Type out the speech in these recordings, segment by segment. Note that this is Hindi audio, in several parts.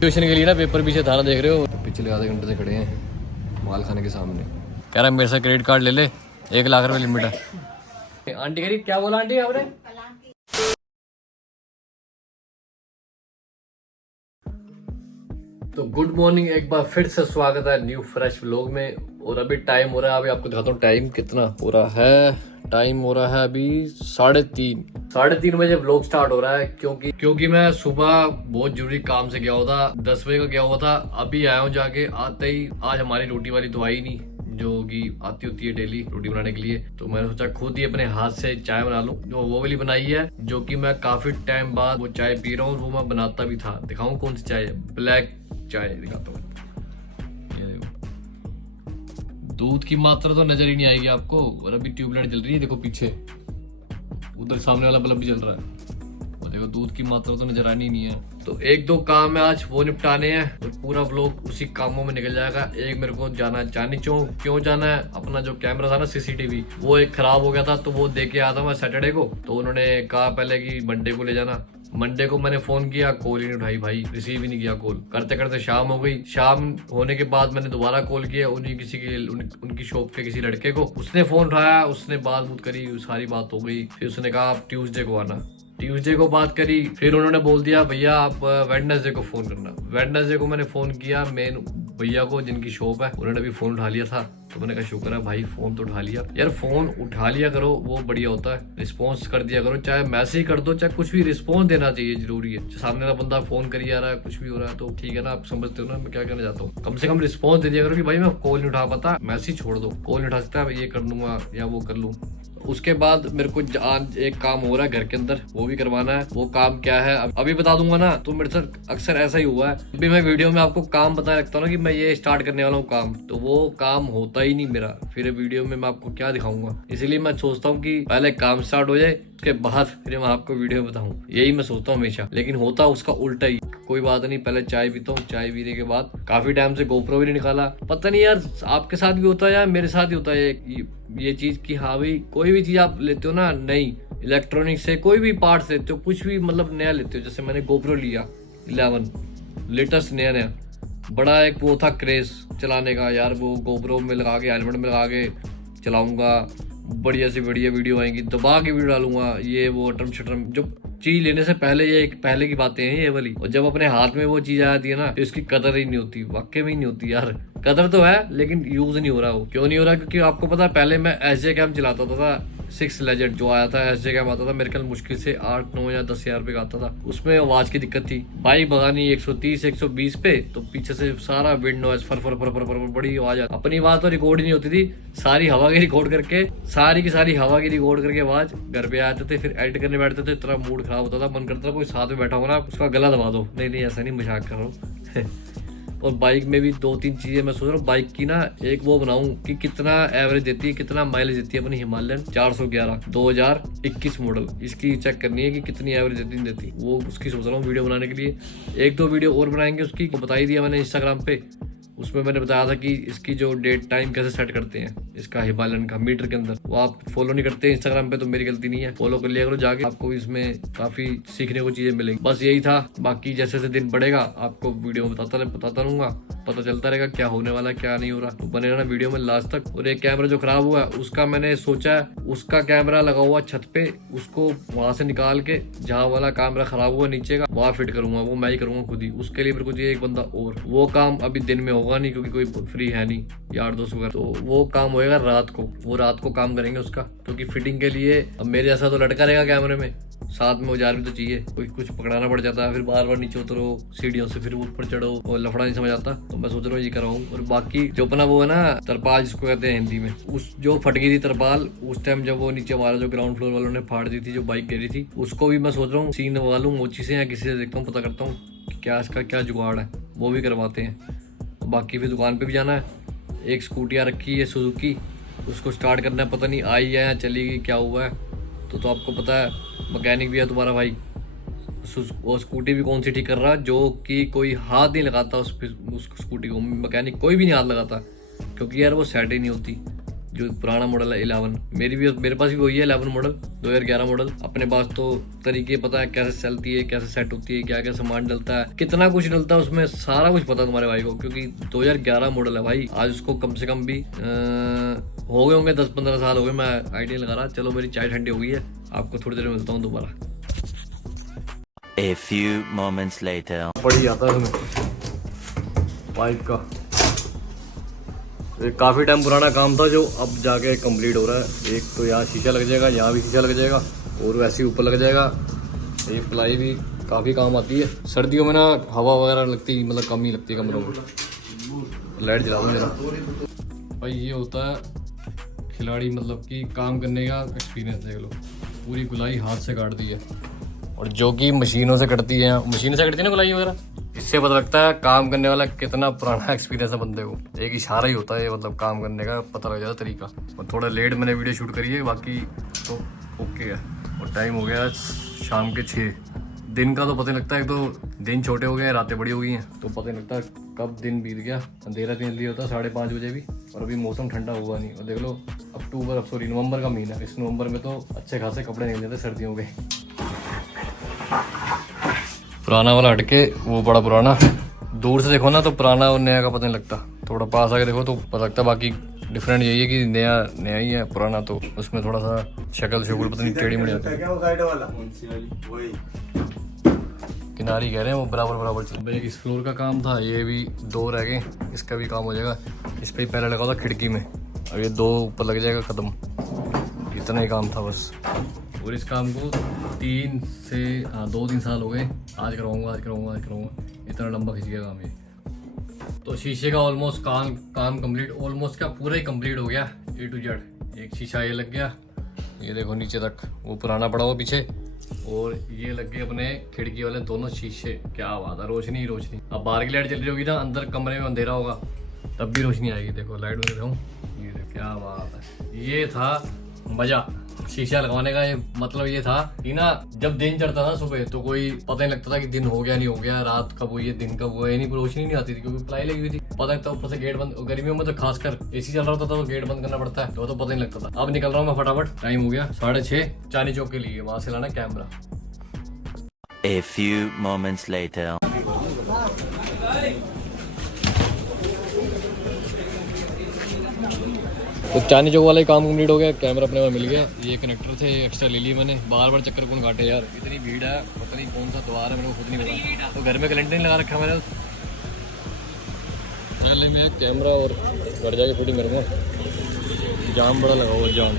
ट्यूशन के लिए ना पेपर पीछे थाना देख रहे हो, तो पिछले आधे घंटे से खड़े हैं माल खाने के सामने। कह रहा है मेरे से क्रेडिट कार्ड ले ले, 1 लाख रुपए लिमिट है। आंटी कह रही क्या बोला आंटी आपने? तो गुड मॉर्निंग, एक बार फिर से स्वागत है न्यू फ्रेश व्लॉग में। और अभी टाइम हो रहा है, अभी आपको दिखाता हूँ टाइम कितना हो रहा है। टाइम हो रहा है अभी 3:30 बजे व्लॉग स्टार्ट हो रहा है, क्योंकि मैं सुबह बहुत जरूरी काम से गया हुआ था, 10 बजे का गया हुआ था। अभी आया हूँ जाके, आते ही आज हमारी रोटी वाली तो आई नहीं, जो कि आती होती है डेली रोटी बनाने के लिए। तो मैंने सोचा खुद ही अपने हाथ से चाय बना लूं, जो वो वाली बनाई है, जो कि मैं काफी टाइम बाद वो चाय पी रहा हूँ। वो मैं बनाता भी था, दिखाऊं कौन सी चाय है? ब्लैक चाय दिखाता हूँ। ये देखो, दूध की मात्रा तो नजर ही नहीं आएगी आपको। और अभी ट्यूबलाइट जल रही है, देखो पीछे उधर सामने वाला बल्ब भी जल रहा है। और देखो दूध की मात्रा तो नजर आनी नहीं है। तो 1-2 काम है आज, वो निपटाने हैं और पूरा व्लॉग उसी कामों में निकल जाएगा। एक मेरे को जाना चांदनी चौक। क्यों जाना है? अपना जो कैमरा था ना सीसीटीवी, वो एक खराब हो गया था, तो वो दे के आया था मैं सैटरडे को। तो उन्होंने कहा पहले कि मंडे को ले जाना। मंडे को मैंने फोन किया, कॉल ही नहीं उठाई भाई, रिसीव ही नहीं किया कॉल। करते करते शाम हो गई। शाम होने के बाद मैंने दोबारा कॉल किया उनकी शॉप के किसी लड़के को। उसने फोन उठाया, उसने बात बूत करी, सारी बात हो गई। फिर उसने कहा आप ट्यूसडे को आना। ट्यूसडे को बात करी, फिर उन्होंने बोल दिया भैया आप वेडनेसडे को फोन करना। वेडनेसडे को मैंने फोन किया मेन भैया को जिनकी शॉप है, उन्होंने भी फोन उठा लिया था। तो मैंने कहा शुक्र है भाई फोन तो उठा लिया। यार फोन उठा लिया करो, वो बढ़िया होता है। रिस्पॉन्स कर दिया करो, चाहे मैसेज कर दो, चाहे कुछ भी, रिस्पॉन्स देना चाहिए, जरूरी है। सामने वाला बंदा फोन करी आ रहा है, कुछ भी हो रहा है, तो ठीक है ना, आप समझते हो ना मैं क्या कहना चाहता हूँ। कम से कम रिस्पॉन्स दे दिया करो कि भाई मैं कॉल नहीं उठा पाता, मैसेज छोड़ दो, कॉल नहीं उठा सकता, ये कर दूंगा या वो कर लूँ। उसके बाद मेरे को आज एक काम हो रहा है घर के अंदर, वो भी करवाना है। वो काम क्या है अभी बता दूंगा ना। तो मेरे साथ अक्सर ऐसा ही हुआ है, अभी मैं वीडियो में आपको काम बताए रखता हूँ ना कि मैं ये स्टार्ट करने वाला हूँ काम, तो वो काम होता ही नहीं मेरा। फिर वीडियो में मैं आपको क्या दिखाऊंगा, इसलिए मैं सोचता हूँ कि पहले काम स्टार्ट हो जाए, उसके बाद फिर मैं आपको वीडियो बताऊं। यही मैं सोचता हूँ हमेशा, लेकिन होता उसका उल्टा ही। कोई बात नहीं, पहले चाय पीता हूँ। चाय पीने के बाद काफी टाइम से गोप्रो भी नहीं निकाला। पता नहीं यार आपके साथ भी होता है या मेरे साथ ही होता है ये चीज की। हाँ भाई, कोई भी चीज आप लेते हो ना नई, इलेक्ट्रॉनिक से कोई भी पार्ट्स लेते हो, कुछ भी मतलब नया लेते हो। जैसे मैंने गोप्रो लिया 11 लेटेस्ट नया बड़ा एक वो था क्रेज चलाने का यार। वो गोप्रो में लगा के, हेलमेट में लगा के चलाऊंगा, बढ़िया से बढ़िया वीडियो आएंगी, दबा के वीडियो डालूंगा, ये वो अटरम शटरम। जो चीज लेने से पहले, ये पहले की बातें हैं ये वाली। और जब अपने हाथ में वो चीज आ जाती है ना, तो इसकी कदर ही नहीं होती, वाकई में ही नहीं होती यार। कदर तो है लेकिन यूज नहीं हो रहा। वो क्यों नहीं हो रहा? क्योंकि आपको पता है पहले मैं SJ कैम चलाता था 6 लेजेंड जो आया था। SJ कैम आता था मेरे ख्याल मुश्किल से 8-9 या 10 हजार रुपए का आता था। उसमें आवाज की दिक्कत थी, बाइक भगानी 130-120 पे, तो पीछे से सारा विंड नॉइज, फर फर फर फर फर बड़ी आवाज आती। अपनी बात तो रिकॉर्ड ही नहीं होती थी, सारी हवा की रिकॉर्ड करके, सारी की सारी हवा की रिकॉर्ड करके आवाज घर पे आते थे। फिर एडिट करने बैठते थे, इतना मूड खराब होता था, मन करता था कोई साथ में बैठा हो ना उसका गला दबा दो। नहीं ऐसा नहीं, मजाक कर रहा हूँ। और बाइक में भी 2-3 चीजें मैं सोच रहा हूँ बाइक की ना, एक वो बनाऊं कि कितना एवरेज देती है, कितना माइलेज देती है अपनी हिमालयन 411 2021 मॉडल। इसकी चेक करनी है कि कितनी एवरेज देती, वो उसकी सोच रहा हूँ वीडियो बनाने के लिए। 1-2 वीडियो और बनाएंगे उसकी, बता ही दिया मैंने इंस्टाग्राम पे। उसमें मैंने बताया था कि इसकी जो डेट टाइम कैसे सेट करते हैं इसका हिमालयन का मीटर के अंदर। वो आप फॉलो नहीं करते इंस्टाग्राम पे, तो मेरी गलती नहीं है, फॉलो कर लिया करो जाके, आपको इसमें काफी सीखने को चीजें मिलेंगी। बस यही था, बाकी जैसे जैसे दिन बढ़ेगा आपको वीडियो में बताता रहूंगा, पता चलता रहेगा क्या होने वाला क्या नहीं हो रहा। तो बने रहना वीडियो में लास्ट तक। और एक कैमरा जो खराब हुआ है उसका मैंने सोचा है, उसका कैमरा लगा हुआ छत पे, उसको वहां से निकाल के जहाँ वाला कैमरा खराब हुआ नीचे का, वहां फिट करूंगा। वो मैं ही करूंगा खुद ही। उसके लिए मेरे को चाहिए एक बंदा और। वो काम अभी दिन में होगा नहीं, क्योंकि कोई फ्री है नहीं यार दोस्त वगैरह। तो वो काम होएगा रात को, वो रात को काम करेंगे उसका, क्योंकि फिटिंग के लिए अब मेरे जैसा तो लटका रहेगा कैमरे में, साथ में औजार भी तो चाहिए। कोई कुछ पकड़ाना पड़ जाता है, फिर बार बार नीचे उतरो सीढ़ियों से, फिर ऊपर चढ़ो, और लफड़ा नहीं समझ आता। तो मैं सोच रहा हूँ ये कराऊं। और बाकी जो अपना वो है ना तरपाल जिसको कहते हैं हिंदी में, उस जो फट गई थी तरपाल उस टाइम, जब वो नीचे हमारा जो ग्राउंड फ्लोर वालों ने फाड़ दी थी, जो बाइक गिरी थी, उसको भी मैं सोच रहा हूँ सीन वालूं मोची से या किसी से, देखता हूँ पता करता हूँ क्या इसका क्या जुगाड़ है, वो भी करवाते हैं। बाकी फिर दुकान पे भी जाना है। एक स्कूटियाँ रखी है सुजुकी, उसको स्टार्ट करना है, पता नहीं आई है या चली गई, क्या हुआ है। तो आपको पता है मैकेनिक भी है तुम्हारा भाई, वो स्कूटी भी कौन सी ठीक कर रहा है, जो कि कोई हाथ नहीं लगाता उस स्कूटी को, मैकेनिक कोई भी नहीं हाथ लगाता, क्योंकि यार वो सेट ही नहीं होती। जो पुराना मॉडल है 11, मेरे पास भी वही है 11 मॉडल, 2011 मॉडल। अपने पास तो तरीके पता है कैसे चलती है, कैसे सेट होती है, क्या क्या सामान डलता है, कितना कुछ डलता है उसमें, सारा कुछ पता है तुम्हारे भाई को, क्योंकि 2011 मॉडल है भाई। आज उसको कम से कम भी हो गए होंगे 10-15 साल हो गए, मैं आइडिया लगा रहा। चलो मेरी चाय ठंडी हो गई है, आपको थोड़ी देर में मिलता हूँ दोबारा। A few moments later. पड़ी जाता है उसमें पाइप का। ये काफ़ी टाइम पुराना काम था जो अब जाके कंप्लीट हो रहा है। एक तो यहाँ शीशा लग जाएगा, यहाँ भी शीशा लग जाएगा और वैसे ही ऊपर लग जाएगा। ये प्लाई भी काफ़ी काम आती है सर्दियों में ना, हवा वगैरह लगती मतलब कम ही लगती है कमरों में। लाइट जला दूँ जरा भाई। ये होता है खिलाड़ी मतलब कि काम करने का एक्सपीरियंस देख लो। पूरी गुलाई हाथ से काट दी है, और जो कि मशीनों से कटती है, मशीन से कटती है ना गुलाई वगैरह। इससे पता लगता है काम करने वाला कितना पुराना एक्सपीरियंस है बंदे को। एक इशारा ही होता है मतलब काम करने का, पता लग जाता तरीका। और थोड़ा लेट मैंने वीडियो शूट करी है, बाकी तो ओके है। और टाइम हो गया शाम के 6। दिन का तो पता नहीं लगता है, एक तो दिन छोटे हो गए, रातें बड़ी हो गई हैं, तो पता नहीं लगता कब दिन बीत गया। अंधेरा दिन लिए होता है 5:30 बजे भी, और अभी मौसम ठंडा हुआ नहीं। और देख लो नवंबर का महीना, इस नवंबर में तो अच्छे खासे कपड़े निकल जाते सर्दियों के। पुराना वाला हटके वो बड़ा पुराना, दूर से देखो ना तो पुराना और नया का पता नहीं लगता, थोड़ा पास आके देखो तो पता लगता। बाकी डिफरेंट यही है कि नया नया ही है, पुराना तो उसमें थोड़ा सा शक्ल पता नहीं टेढ़ी मिल जाती है। किनारी कह रहे हैं वो बराबर चल। भाई इस फ्लोर का काम था, ये भी 2 रह गए, इसका भी काम हो जाएगा। इस पर पहले लगा था खिड़की में, अब ये 2 ऊपर लग जाएगा खत्म। इतना ही काम था बस। और इस काम को 2-3 साल हो गए। आज कराऊंगा। इतना लंबा खिंच गया काम ये। तो शीशे का ऑलमोस्ट काम कंप्लीट, ऑलमोस्ट क्या पूरा ही कंप्लीट हो गया A to Z। एक शीशा ये लग गया, ये देखो नीचे तक, वो पुराना पड़ा हुआ पीछे। और ये लग गए अपने खिड़की वाले दोनों शीशे। क्या बात है, रोशनी। अब बाहर की लाइट चल रही होगी ना, अंदर कमरे में अंधेरा होगा तब भी रोशनी आएगी। देखो लाइट में दिखाऊं, ये देखो क्या बात है। ये था मजा शीशा लगवाने का। ये मतलब ये था कि ना जब दिन चढ़ता था सुबह तो कोई पता नहीं लगता था कि दिन हो गया नहीं हो गया, रात कब हुई है, दिन कब हुआ है, नहीं रोशनी नहीं आती थी क्योंकि प्लाई लगी हुई थी। पता लगता ऊपर से गेट बंद, गर्मियों में तो खासकर एसी चल रहा होता था तो गेट बंद करना पड़ता है, तो पता नहीं लगता था। अब निकल रहा हूँ मैं फटाफट, टाइम हो गया 6:30 चांदनी चौक के लिए, वहां से लाना camera. A few moments later. तो चांदनी चौक वाला ही काम कंप्लीट हो गया, कैमरा अपने में मिल गया। ये कनेक्टर थे एक्स्ट्रा ले लिए मैंने, बार चक्कर कौन काटे यार, इतनी भीड़ है, पता नहीं कौन सा द्वार है, मेरे को खुद नहीं पता। तो घर में कैलेंडर नहीं लगा रखा मैंने, चल में कैमरा और घर जाके फिटिंग करूँगा। जाम बड़ा लगा हुआ जाम।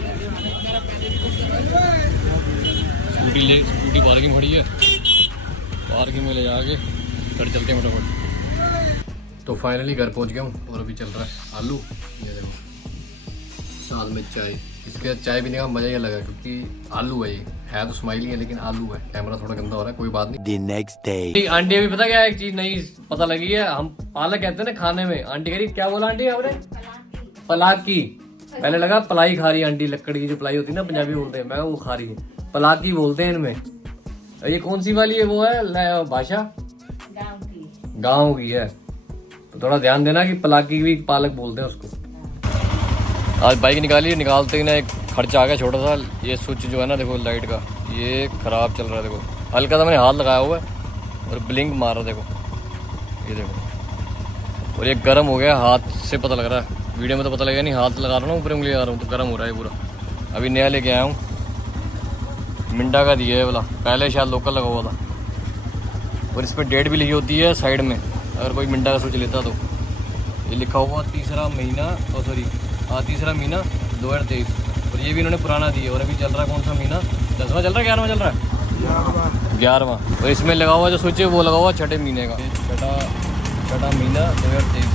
स्कूटी पार्किंग खड़ी है, पार्किंग में ले जाके घर चलते हैं फटाफट। तो फाइनली घर पहुँच गया हूँ और अभी चल रहा है आलू। ये देखो साथ में चाय, इसके चाय पीने का मजा ही अलग है क्योंकि आलू है तो स्माइली है लेकिन आलू है। कैमरा थोड़ा गंदा हो रहा है, कोई बात नहीं। The next day. आंटी अभी पता क्या एक चीज नहीं पता लगी है, हम पालक कहते हैं ना खाने में। आंटी कह रही क्या बोला आंटी आपने? पलाकी। पहले लगा पलाई खा रही है आंटी, लकड़ी की जो पलाई होती है ना पंजाबी बोलते हैं, मैं वो खा रही है। पलाकी बोलते हैं इनमें। ये कौन सी वाली है वो है भाषा? गाँव की है, तो थोड़ा ध्यान देना कि पलाकी भी पालक बोलते हैं उसको। आज बाइक निकालते ही ना एक खर्चा आ गया छोटा सा। ये स्विच जो है ना देखो लाइट का, ये खराब चल रहा है। देखो हल्का सा मैंने हाथ लगाया हुआ है और ब्लिंक मार रहा है, देखो ये देखो। और ये गर्म हो गया, हाथ से पता लग रहा है, वीडियो में तो पता लगेगा नहीं, हाथ लगा रहा हूँ ऊपर उंगली लगा रहा हूँ तो गर्म हो रहा है पूरा। अभी नया लेके आया हूँ, मिंडा का दिया है वाला, पहले शायद लोकल लगा हुआ था। और इस पर डेट भी लिखी होती है साइड में, अगर कोई मिंडा का स्विच लेता तो। ये लिखा हुआ 3 महीना 2023। और ये भी इन्होंने पुराना दिया। और अभी चल रहा है कौन सा महीना, 10वां चल रहा है, 11वां चल रहा है, 11वां। और इसमें लगा हुआ जो स्विच है वो लगा हुआ 6ठे महीने का, छठा महीना 2023।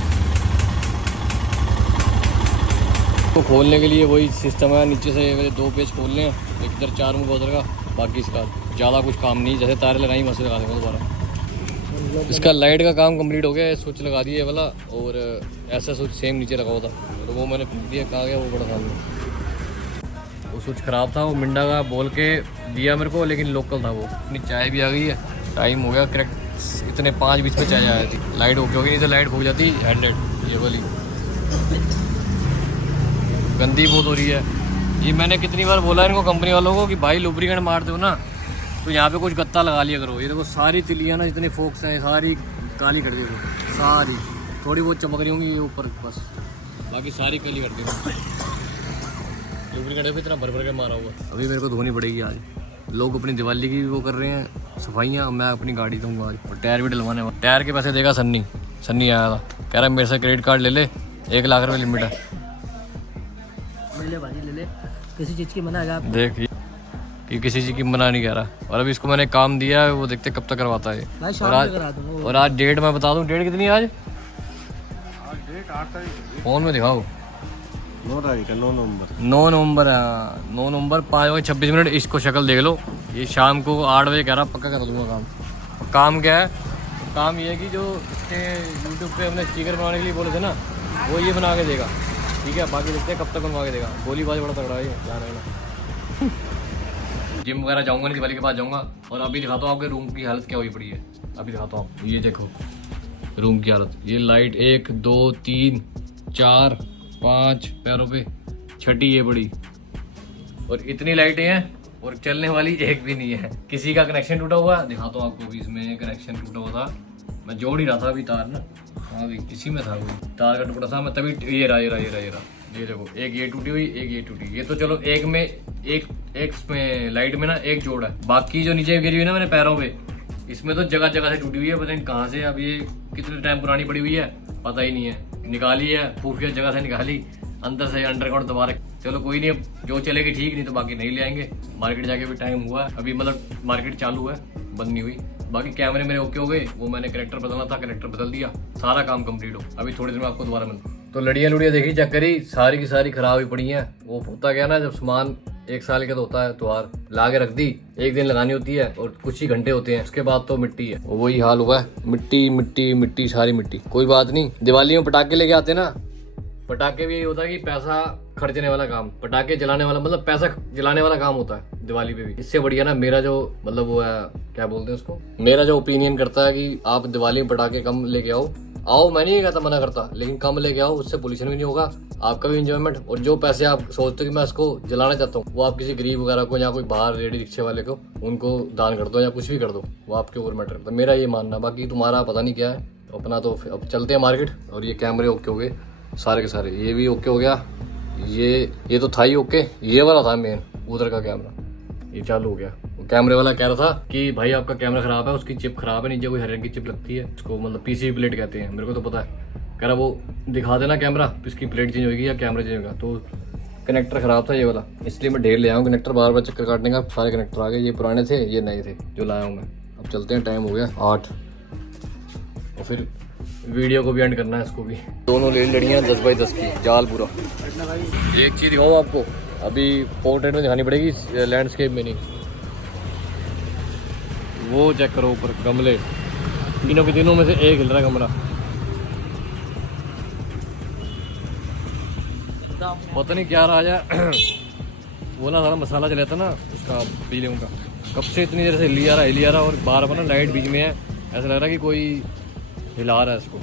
तो खोलने के लिए वही सिस्टम है, नीचे से मेरे 2 पेज खोलने हैं, एक इधर 4 मुँह उधर का, बाकी इसका ज़्यादा कुछ काम नहीं। जैसे तारे लगाई वैसे लगा देंगे दोबारा। इसका लाइट का काम कंप्लीट हो गया, स्विच लगा दिया वाला। और ऐसा स्विच सेम नीचे लगा हुआ था तो वो मैंने दिया, कहा गया वो बड़ा सामने। वो स्विच ख़राब था, वो मिंडा का बोल के दिया मेरे को, लेकिन लोकल था वो। अपनी चाय भी आ गई है, टाइम हो गया करेक्ट इतने 5:20 में चाय आई थी। लाइट ओके होगी, नहीं तो लाइट भूग जाती हैंडेड ये वाली। गंदी बहुत हो रही है। ये मैंने कितनी बार बोला इनको कंपनी वालों को कि भाई लुब्रिकेंट मारते हो ना तो यहाँ पे कुछ गत्ता लगा लिया करो। ये देखो सारी तिलियाँ ना जितनी फोक्स हैं सारी काली कर दी सारी, थोड़ी बहुत चमक रही होंगी ये ऊपर बस, बाकी सारी काली कर दी लुब्रिकेंट पे इतना भर भर के मारा हुआ। अभी मेरे को धोनी पड़ेगी आज। लोग अपनी दिवाली की वो कर रहे हैं सफाइयाँ, मैं अपनी गाड़ी दूंगा आज। और टायर भी डलवाने वाला। टायर के पैसे देगा सन्नी। सन्नी आया था कह रहा मेरे से क्रेडिट कार्ड ले ले, 1 लाख रुपये लिमिट है। ले ले भाई ले ले, किसी चीज़ की मना है आप? देख कि किसी चीज़ की मना नहीं कह रहा। और अभी इसको मैंने काम दिया है, वो देखते कब तक करवाता है। भाई शाम में करा दूंगा। और आज डेट मैं बता दूं, डेट कितनी है आज? डेट 8 तारीख, फोन में दिखाओ। 9 तारीख है, 9 नवंबर। 9 नवंबर है, 9 नवंबर 5:26। इसको शक्ल देख लो। ये शाम को 8 बजे कह रहा पक्का कर दूंगा काम। काम क्या है? काम ये है कि जो इसके यूट्यूब पे हमने स्टिकर बनाने के लिए बोले थे ना, वो ये बना के देगा। ठीक है, बाकी देखते हैं कब तक बनवा के देगा। गोलीबाज बड़ा तगड़ा है ध्यान रखना। जिम वगैरह जाऊंगा नहीं, दिवाली के बाद जाऊंगा। और अभी दिखाता हूँ आपके रूम की हालत क्या हुई पड़ी है। अभी दिखाता हूँ, ये देखो रूम की हालत। ये लाइट 1 2 3 4 5 पैरों पे, छठी ये बड़ी, और इतनी लाइटें हैं और चलने वाली एक भी नहीं है। किसी का कनेक्शन टूटा हुआ है, दिखाता हूँ आपको। भी इसमें कनेक्शन टूटा हुआ था, मैं जोड़ ही रहा था अभी तार ना। हाँ भी इसी में था कोई तार का टुकड़ा था, मैं तभी ये रहा ये देखो, एक ये टूटी हुई, एक ये टूटी। ये तो चलो एक में एक में लाइट में ना एक जोड़ है, बाकी जो नीचे गिरी हुई ना मैंने पैरों पे, इसमें तो जगह जगह से टूटी हुई है। पता नहीं कहाँ से, अब ये कितने टाइम पुरानी पड़ी हुई है पता ही नहीं है। निकाली है खुफिया जगह से, निकाली अंदर से अंडरग्राउंड दबा रखे। चलो कोई नहीं, अब जो चलेगी ठीक, नहीं तो बाकी नहीं ले आएंगे। मार्केट जाके भी टाइम हुआ है अभी, मतलब मार्केट चालू है, बंद नहीं हुई। बाकी कैमरे मेरे ओके हो गए, वो मैंने कनेक्टर बदलना था, कनेक्टर बदल दिया, सारा काम कंप्लीट हो। अभी थोड़ी देर में आपको दोबारा मिलता। तो लड़ियाँ लुड़ियाँ देखी, चेक करी, सारी की सारी खराब ही पड़ी हैं। वो होता क्या ना, जब सामान 1 साल का तो होता है, त्योहार ला के रख दी, 1 दिन लगानी होती है और कुछ ही घंटे होते हैं, उसके बाद तो मिट्टी है। वही हाल हुआ है, मिट्टी मिट्टी मिट्टी सारी मिट्टी। कोई बात नहीं, दिवाली में पटाखे लेके आते ना, पटाखे भी यही होता है कि पैसा खर्चने वाला काम, पटाखे जलाने वाला मतलब पैसा जलाने वाला काम होता है दिवाली पे भी। इससे बढ़िया ना मेरा जो मतलब वो है, क्या बोलते हैं उसको, मेरा जो ओपिनियन करता है कि आप दिवाली में पटाखे कम लेके आओ। मैं नहीं कहता, मना करता, लेकिन कम लेके आओ, उससे पोल्यूशन भी नहीं होगा, आपका भी इंजॉयमेंट। और जो पैसे आप सोचते हो कि मैं इसको जलाना चाहता हूँ, वो आप किसी गरीब वगैरह को या कोई बाहर रेडी रिक्शे वाले को, उनको दान कर दो या कुछ भी कर दो, वो आपके ऊपर मैटर करता है। मेरा ये मानना, बाकी तुम्हारा पता नहीं क्या है अपना। तो अब चलते हैं मार्केट। और ये कैमरे ओके हो गए सारे के सारे, ये भी ओके हो गया, ये तो था ही ओके। ये वाला था मेन उधर का कैमरा, ये चालू हो गया। कैमरे वाला कह रहा था कि भाई आपका कैमरा खराब है, उसकी चिप खराब है, नीचे कोई हरे रंग की चिप लगती है, उसको मतलब पीसीबी प्लेट कहते हैं, मेरे को तो पता है। कह रहा वो दिखा देना कैमरा, इसकी प्लेट चेंज होगी या कैमरा चेंज होगा। तो कनेक्टर खराब था ये वाला, इसलिए मैं ढेर ले आया हूँ कनेक्टर, बार बार चक्कर काटने का। सारे कनेक्टर आ गए, ये पुराने थे ये नए थे जो लाया हूँ मैं। अब चलते हैं, टाइम हो गया 8, और फिर वीडियो को भी एंड करना है, इसको भी। दोनों ले लड़ियाँ 10 बाई 10 की, जाल पूरा। एक चीज़ दिखाओ आपको, अभी पोर्ट्रेट में दिखानी पड़ेगी, लैंडस्केप में नहीं। वो चेक करो ऊपर गमले, तीनों के तीनों में से एक हिल रहा है गमला। पता नहीं क्या राजा वो ना सारा मसाला चला था ना उसका, बिजली का, कब से इतनी देर से हिली आ रहा, और बार बार ना लाइट बीच में है, ऐसा लग रहा है कि कोई हिला रहा है इसको,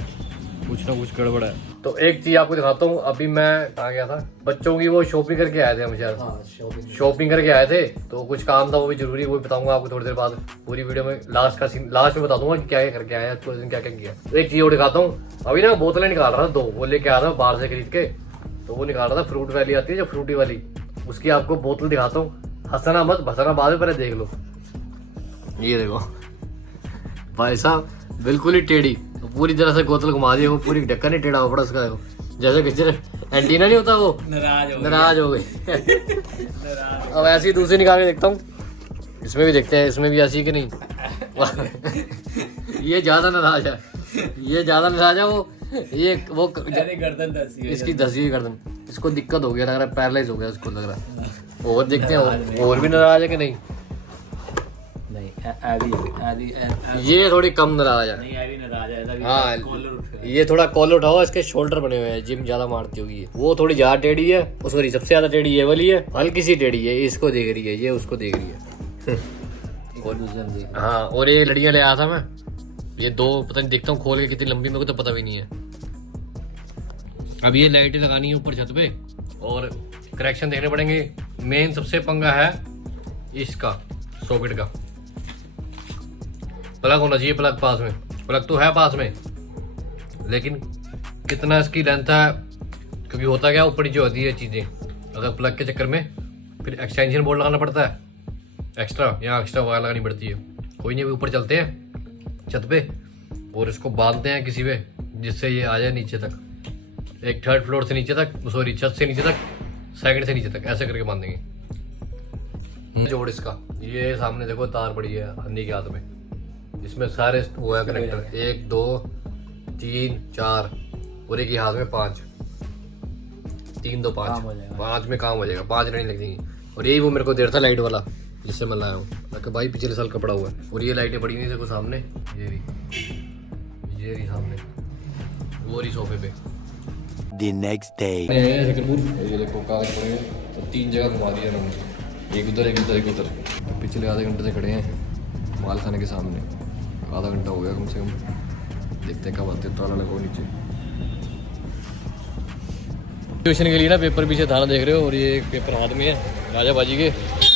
कुछ ना कुछ गड़बड़ है। तो एक चीज आपको दिखाता हूँ, अभी मैं कहाँ गया था, बच्चों की वो शॉपिंग करके आए थे हम शायद, शॉपिंग करके आए थे, तो कुछ काम था वो भी जरूरी, वो भी बताऊंगा आपको थोड़ी देर बाद। पूरी वीडियो में लास्ट का सीन लास्ट में बता दूंगा कि क्या क्या करके आया, पूरे दिन क्या क्या किया। तो एक चीज और दिखाता हूँ, अभी ना बोतलें निकाल रहा था 2, वो लेके आया था बाहर से खरीद के, तो वो निकाल रहा था। फ्रूट वाली आती है जो फ्रूटी वाली, उसकी आपको बोतल दिखाता हूँ, हंसना मत भसना बाद में, पहले देख लो। ये देखो भाई साहब, बिल्कुल ही टेढ़ी, पूरी तरह से बोतल घुमा दी, वो पूरी ढक्कन ही टेढ़ा हो पड़ा उसका, देखो जैसे किसी एंटीना नहीं होता, वो नाराज हो गई। अब ऐसी दूसरी निकाल के देखता हूँ, इसमें भी देखते हैं, इसमें भी ऐसी कि नहीं। ये ज्यादा नाराज है, ये ज्यादा नाराज है। वो गर्दन इसकी धसी गर्दन, इसको दिक्कत हो गया, लग रहा है पैरालाइज हो गया इसको, लग रहा है। और देखते हैं और भी नाराज है कि नहीं। ये थोड़ी कम नाराज है। हाँ, ये थोड़ा कॉलर उठाओ, इसके शोल्डर बने हुए हैं, जिम ज्यादा मारती होगी ये। वो थोड़ी ज्यादा टेढ़ी है, सॉरी सबसे ज्यादा टेढ़ी ये वाली है, हल्की सी टेढ़ी है, इसको देख रही है, ये उसको देख रही है। हाँ, और ये लड़ियां ले आया था मैं, ये 2 पता नहीं, देखता हूँ खोल के कितनी लंबी, मेरे को तो पता भी नहीं है। अब ये लाइटें लगानी है ऊपर छत पे, और करेक्शन देखने पड़ेंगे। मेन सबसे पंगा है इसका सॉकेट का। प्लग होना चाहिए, प्लग पास में, प्लग तो है पास में, लेकिन कितना इसकी लेंथ है, क्योंकि होता क्या ऊपर जो होती है चीज़ें, अगर प्लग के चक्कर में फिर एक्सटेंशन बोर्ड लगाना पड़ता है एक्स्ट्रा, यहाँ एक्स्ट्रा वायर लगानी पड़ती है। कोई नहीं, अभी ऊपर चलते हैं छत पे और इसको बांधते हैं किसी पे जिससे ये आ जाए नीचे तक, एक थर्ड फ्लोर से नीचे तक, सॉरी छत से नीचे तक, सेकंड से नीचे तक, ऐसे करके बांधेंगे। जोड़ इसका ये सामने देखो तार पड़ी है अन्नी के हाथ में, इसमें सारे वो है कनेक्टर, 1 2 3 4 और एक ही हाथ में 5, 3 2 5, 5 में काम हो जाएगा, 5 लाइन लग जाएंगी। और यही वो मेरे को देर था लाइट वाला जिससे मैं लाया हूँ, ताकि भाई पिछले साल कपड़ा हुआ है। और ये लाइटें पड़ी हुई देखो सामने, ये रही सामने, वो रही सोफे पे। The next day. ये देखो कागज पड़े हैं, तो 3 जगह घुमा दिया मैंने, एक उधर एक उधर एक उधर। पिछले आधे घंटे से खड़े हैं माल खाने के सामने, आधा घंटा हो गया कम से कम। देखते हैं कब आते हैं, ताला लगाओ नीचे। ट्यूशन के लिए ना पेपर पीछे थाना देख रहे हो, और ये पेपर हाथ में है राजाबाजी के।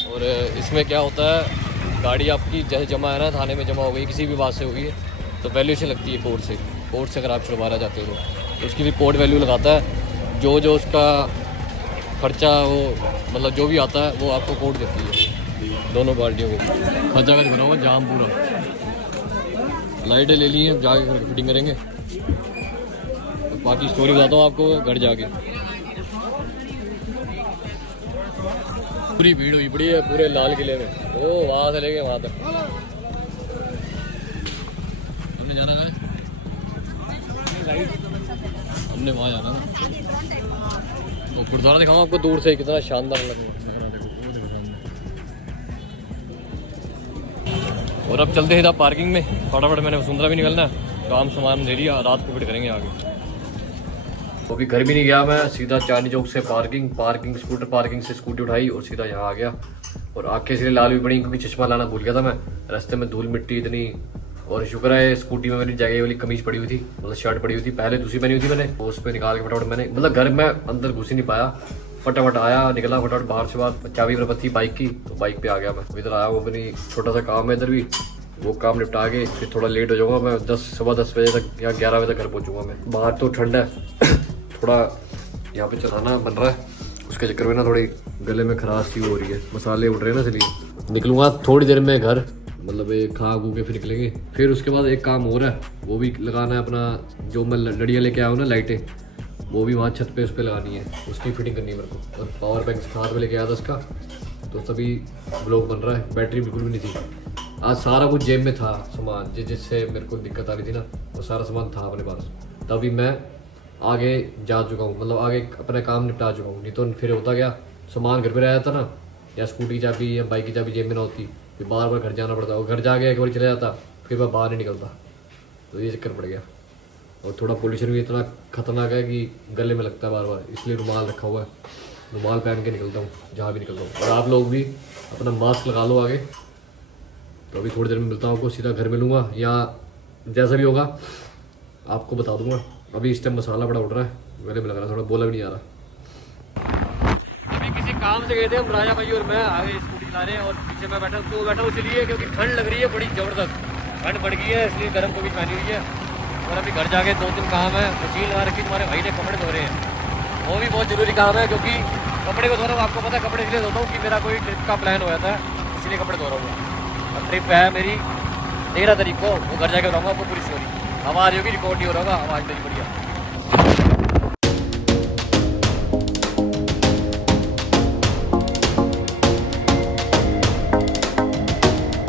और इसमें क्या होता है, गाड़ी आपकी जैसे जमा है ना, थाने में जमा हो गई, किसी भी बात से होगी, तो वैल्यूएशन लगती है कोर्ट से अगर आप छुड़वाना चाहते हो तो उसकी भी कोर्ट वैल्यू लगाता है। जो उसका खर्चा वो मतलब जो भी आता है वो आपको कोर्ट देती है, दोनों पार्टियों को। खर्चा का भरा हुआ जाम पूरा। लाइटें ले ली हैं, जाके फिटिंग करेंगे। और बाकी स्टोरी बताता हूँ आपको घर जाके। पूरी भीड़ हुई पड़ी है पूरे लाल किले में, ओ वहाँ से लेके वहाँ तक। हमने जाना है, हमने वहाँ जाना ना। तो गुरुद्वारा दिखाऊँ आपको दूर से, कितना शानदार लग रहा है। और अब चलते हैं इधर पार्किंग में, फटाफट मैंने वसुंधरा भी निकलना है, काम सामान ले लिया, रात को फिट करेंगे आगे। तो अभी घर भी नहीं गया मैं, सीधा चांदनी चौक से पार्किंग स्कूटर पार्किंग से स्कूटी उठाई और सीधा यहाँ आ गया। और आंखें इसलिए लाल भी पड़ी क्योंकि चश्मा लाना भूल गया था मैं, रास्ते में धूल मिट्टी इतनी। और शुक्र है स्कूटी में मेरी जगह वाली कमीज पड़ी हुई थी, मतलब शर्ट पड़ी हुई थी, पहले दूसरी पहनी हुई थी मैंने, उस पर निकाल के फटाफट मैंने, मतलब घर में अंदर घुस ही नहीं पाया, फटाफट आया निकला फटाफट बाहर से, बात चाबी पर थी बाइक की, तो बाइक पे आ गया मैं। इधर आया, वो अपनी छोटा सा काम है इधर भी, वो काम निपटा के फिर थोड़ा लेट हो जाऊंगा मैं, 10 बजे तक या 11 बजे तक घर पहुंचूंगा मैं। बाहर तो ठंड है थोड़ा, यहाँ पे चलाना बन रहा है, उसके चक्कर में ना थोड़ी गले में खराश सी हो रही है, मसाले उठ रहे हैं ना, इसलिए निकलूंगा थोड़ी देर में घर, मतलब एक खा खू के फिर निकलेंगे। फिर उसके बाद एक काम और है, वो भी लगाना है अपना, जो मैं लड़ियाँ लेके आया हूँ ना लाइटें, वो भी वहाँ छत पे उस पर लगानी है, उसकी फिटिंग करनी है मेरे को। और पावर बैंक साथ में लेके आया था उसका, तो तभी ब्लॉक बन रहा है। बैटरी बिल्कुल भी नहीं थी, आज सारा कुछ जेब में था सामान, जिससे मेरे को दिक्कत आ रही थी ना, वो सारा सामान था अपने पास, तभी मैं आगे जा चुका हूँ, मतलब आगे अपना काम निपटा चुका हूँ। नहीं तो फिर होता क्या, सामान घर पे रह जाता ना, या स्कूटी की चाबी या बाइक की चाबी जेब में ना होती, फिर बार बार घर जाना पड़ता, और घर जाके एक बार चले जाता फिर मैं बाहर नहीं निकलता, तो ये चक्कर पड़ गया। और थोड़ा पोल्यूशन भी इतना खतरनाक है कि गले में लगता है बार बार, इसलिए रुमाल रखा हुआ है, रुमाल पहन के निकलता हूँ जहाँ भी निकलता हूँ। और आप लोग भी अपना मास्क लगा लो आगे। तो अभी थोड़ी देर में मिलता हूँ आपको, सीधा घर मिलूँगा या जैसा भी होगा आपको बता दूंगा। अभी इस टाइम मसाला बड़ा उड़ रहा है, गले में लग रहा है, थोड़ा बोला भी नहीं आ रहा। अभी किसी काम से गए थे हम, राजा भाई और मैं, आगे स्कूटी चला रहे हैं और पीछे मैं बैठा इसलिए क्योंकि ठंड लग रही है बड़ी ज़बरदस्त, ठंड बढ़ गई है इसलिए गर्म कमीज पहनी हुई है। और अभी घर जाके 2-3 काम है, मशीन लगा रखी, तुम्हारे भाई ने कपड़े धो रहे हैं, वो भी बहुत ज़रूरी काम है, क्योंकि कपड़े को धो रहा हूँ, आपको पता है कपड़े इसलिए धोता हूँ कि मेरा कोई ट्रिप का प्लान हो जाता है, इसलिए कपड़े धो रहा हूँ। अब ट्रिप है मेरी 13 तारीख को, वो घर जाके बताऊँगा आपको पूरी स्टोरी। आवाज़ होगी रिकॉर्ड नहीं हो रहा होगा, आवाज़ मेरी बढ़िया।